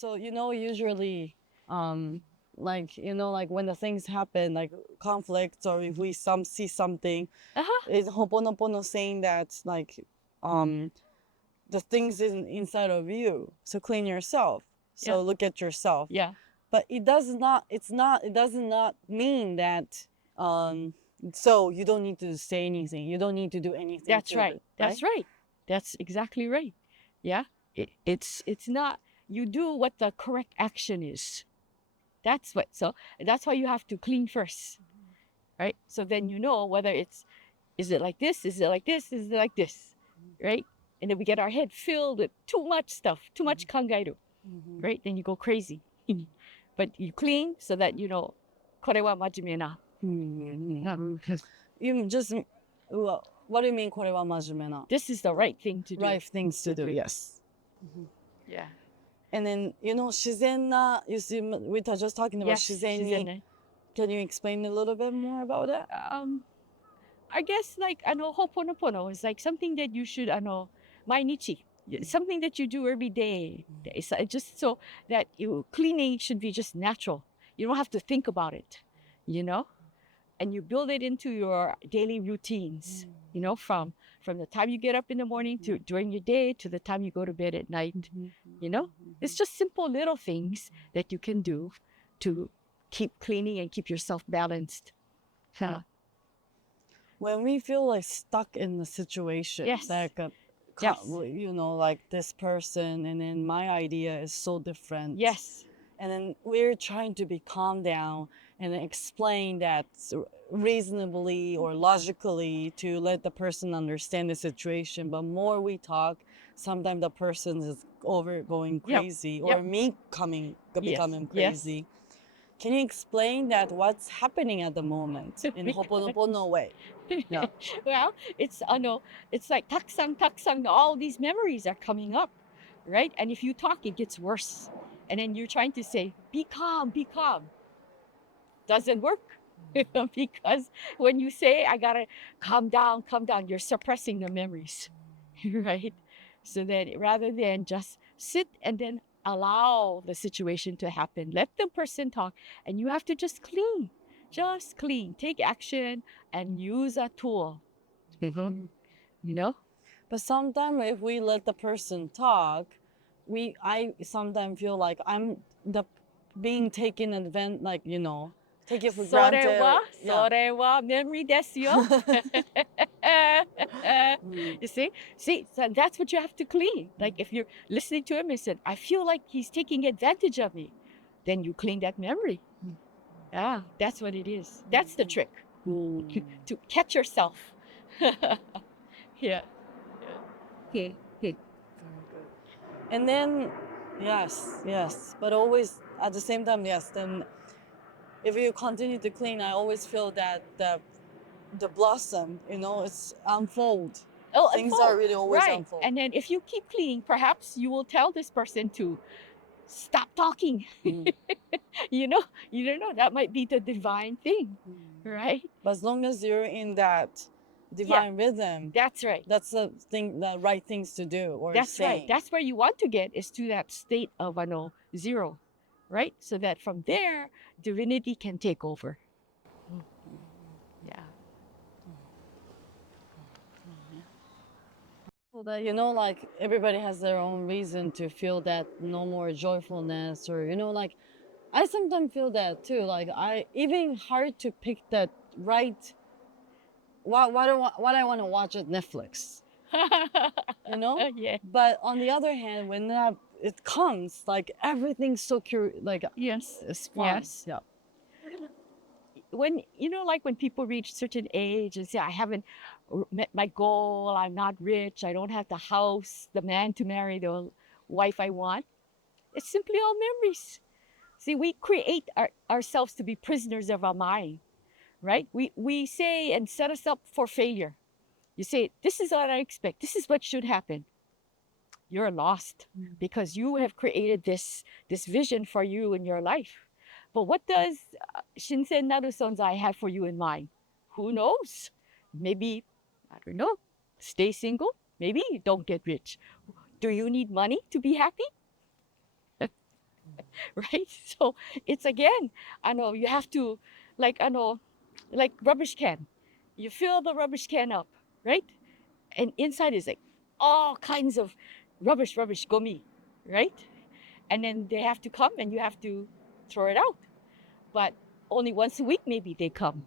So, usually, like, like when the things happen, like conflicts, or if we see something, Uh-huh. is Ho'oponopono saying that, like, the things inside of you. So clean yourself. Yeah. So look at yourself. Yeah. But it does not mean that, so you don't need to say anything. You don't need to do anything. That's right. That's right. That's exactly right. Yeah. It's not, you do what the correct action is. That's what, so that's why you have to clean first, right? So then you know whether is it like this? Is it like this? Is it like this? Right? And then we get our head filled with too much stuff, too much kangairu, right? Then you go crazy. But you clean so that you know, これは真面目な。You just, what do you mean これは真面目な? This is the right thing to do. Right things to do, yes. Yeah. And then, 自然な, you see, we were just talking about Yes. 自然に. 自然ね。Can you explain a little bit more about that? I guess like ho'oponopono is like something that you should 毎日 something that you do every day. It's just so that cleaning should be just natural. You don't have to think about it, you know, and you build it into your daily routines. You know, from the time you get up in the morning to during your day to the time you go to bed at night. You know, it's just simple little things that you can do to keep cleaning and keep yourself balanced. When we feel like stuck in the situation, Yes. like, Yes. like this person, and then my idea is so different. Yes. And then we're trying to be calm down and explain that reasonably or logically to let the person understand the situation. But more we talk, sometimes the person is going crazy, or me becoming crazy. Can you explain that what's happening at the moment in Ho'oponopono way? Yeah. Well, it's like taksang, all these memories are coming up, right? And if you talk, it gets worse. And then you're trying to say, be calm, be calm. Doesn't work. Because when you say, I gotta calm down, you're suppressing the memories, right? So that rather than just sit and then allow the situation to happen, let the person talk, and you have to just clean. Just clean, take action, and use a tool. You know? But sometimes if we let the person talk, I sometimes feel like I'm being taken advantage, like, take it for granted. それは memory ですよ. You see? So that's what you have to clean. Like if you're listening to him and said, I feel like he's taking advantage of me, then you clean that memory. Yeah, that's what it is. That's the trick. To catch yourself. Yeah. Okay. And then, yes. But always at the same time, yes, then if you continue to clean, I always feel that the blossom, it's unfold. Things Unfold. are really always Right. unfold. And then if you keep cleaning, perhaps you will tell this person to stop talking. You don't know. That might be the divine thing, right? But as long as you're in that divine rhythm, that's right. That's the right things to do. Or that's saying. Right. That's where you want to get, is to that state of zero, right? So that from there, divinity can take over. Yeah. So that, like everybody has their own reason to feel that no more joyfulness, or like I sometimes feel that too. Like I even hard to pick that right. What I want to watch at Netflix. Yeah. But on the other hand, when it comes, like everything's so curious. Like yes, it's fun. Yes. Yeah. When like when people reach certain age and say, I haven't met my goal, I'm not rich, I don't have the house, the man to marry, the wife I want, it's simply all memories. See, we create ourselves to be prisoners of our mind, right? We say and set us up for failure. You say, this is what I expect, this is what should happen. You're lost because you have created this vision for you in your life. But what does Shinsen Naru-sonzai have for you in mind? Who knows? Maybe, I don't know, stay single. Maybe don't get rich. Do you need money to be happy? right? So it's again, I know you have to, like, I know, like rubbish can. You fill the rubbish can up, right? And inside is like all kinds of rubbish, gummy, right? And then they have to come and you have to throw it out. But only once a week, maybe they come,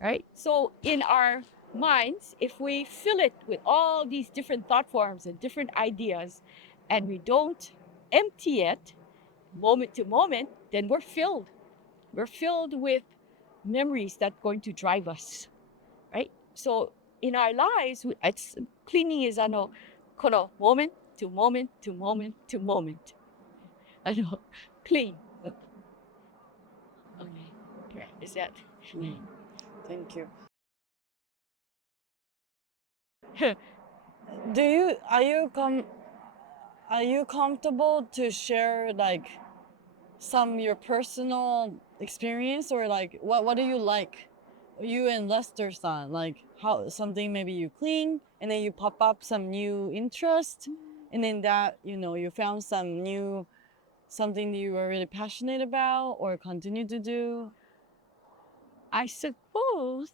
right? So in our minds, if we fill it with all these different thought forms and different ideas, and we don't empty it moment to moment, then we're filled. We're filled with memories that are going to drive us, right? So in our lives, it's cleaning is ano, kono moment to moment to moment to moment. Ano, clean. Okay, is that? Thank you. Do you are you comfortable to share like some your personal experience, or like what do you like, you and Lester-san, like how something maybe you clean and then you pop up some new interest, and then that you found some new something that you were really passionate about or continue to do? I suppose,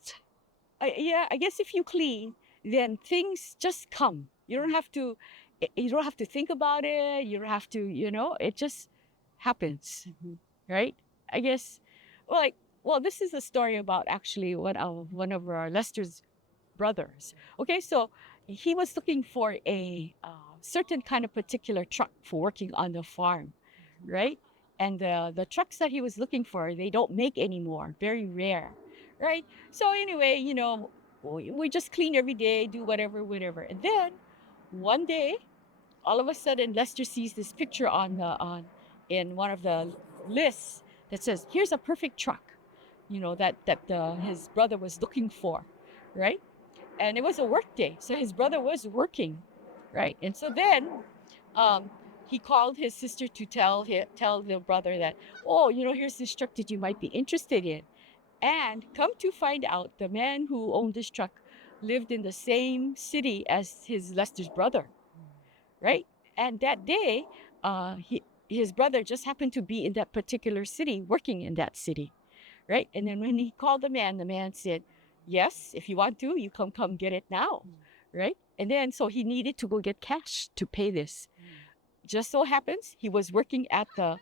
yeah, I guess if you clean, then things just come. You don't have to, you don't have to think about it. You don't have to, it just happens, right? I guess, well, like, well, this is a story about actually one of our Lester's brothers. Okay, so he was looking for a certain kind of particular truck for working on the farm, right? And the trucks that he was looking for, they don't make anymore, very rare, right? So anyway, we just clean every day, do whatever. And then one day, all of a sudden, Lester sees this picture on in one of the lists that says, "Here's a perfect truck," that his brother was looking for, right? And it was a work day, so his brother was working, right? And so then um, he called his sister to tell the brother that, oh, here's this truck that you might be interested in. And come to find out, the man who owned this truck lived in the same city as his Lester's brother, right? And that day, his brother just happened to be in that particular city, working in that city, right? And then when he called the man said, "Yes, if you want to, you come get it now," right? And then so he needed to go get cash to pay this. Just so happens he was working at the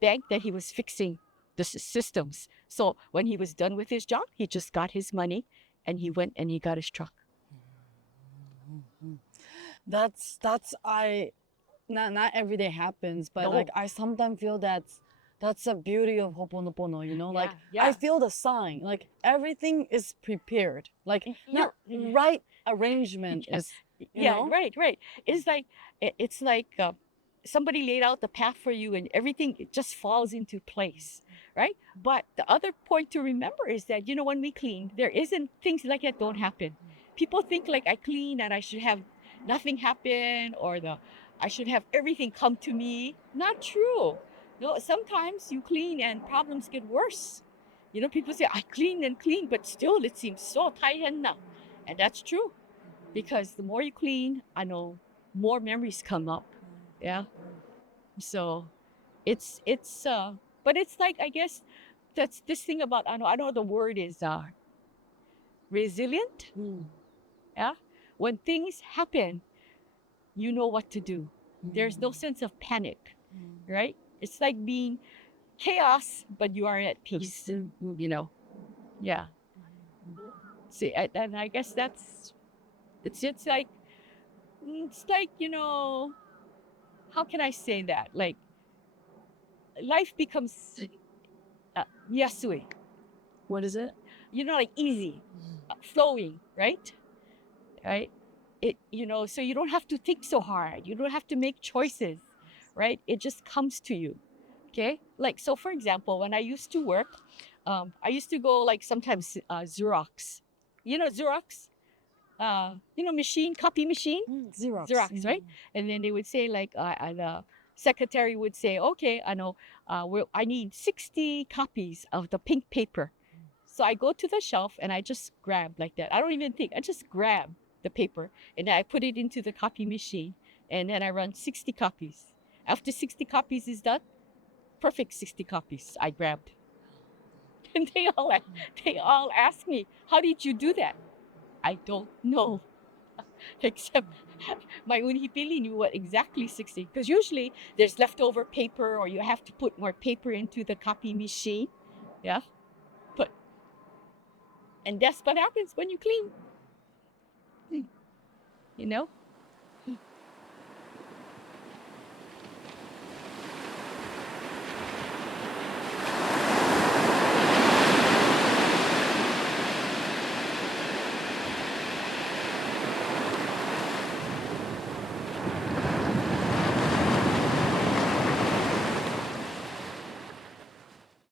bank that he was fixing the systems. So when he was done with his job, he just got his money and he went and he got his truck. That's I not every day happens, but No. like I sometimes feel that's the beauty of Ho'oponopono, like Yeah. I feel the sign, like everything is prepared, like not You're- right arrangement Yeah. is, Yeah, right. It's like somebody laid out the path for you, and everything it just falls into place, right? But the other point to remember is that when we clean, there isn't things like that don't happen. People think like I clean and I should have nothing happen, or the I should have everything come to me. Not true. No, sometimes you clean and problems get worse. People say I clean and clean, but still it seems so taihen na, and that's true because the more you clean, I know more memories come up. Yeah. So it's but it's like I guess that's this thing about I know the word is resilient. Yeah. When things happen, you know what to do. There's no sense of panic, right? It's like being chaos, but you are at peace. Yeah. See, and I guess it's like how can I say that? Like life becomes yasui, what is it? like easy, flowing, right? Right? So you don't have to think so hard. You don't have to make choices, right? It just comes to you. Okay? Like, so for example, when I used to work, I used to go like sometimes Xerox. Xerox? Copy machine? Xerox. Xerox, right? And then they would say like the secretary would say, okay, I know, I need 60 copies of the pink paper. So I go to the shelf and I just grab like that. I don't even think. I just grab the paper and I put it into the copy machine, and then I run 60 copies. After 60 copies is done, perfect 60 copies I grabbed. And they all ask me, how did you do that? I don't know. Except my unhipili knew what exactly 60, because usually there's leftover paper or you have to put more paper into the copy machine. Yeah. But, and that's what happens when you clean. You know?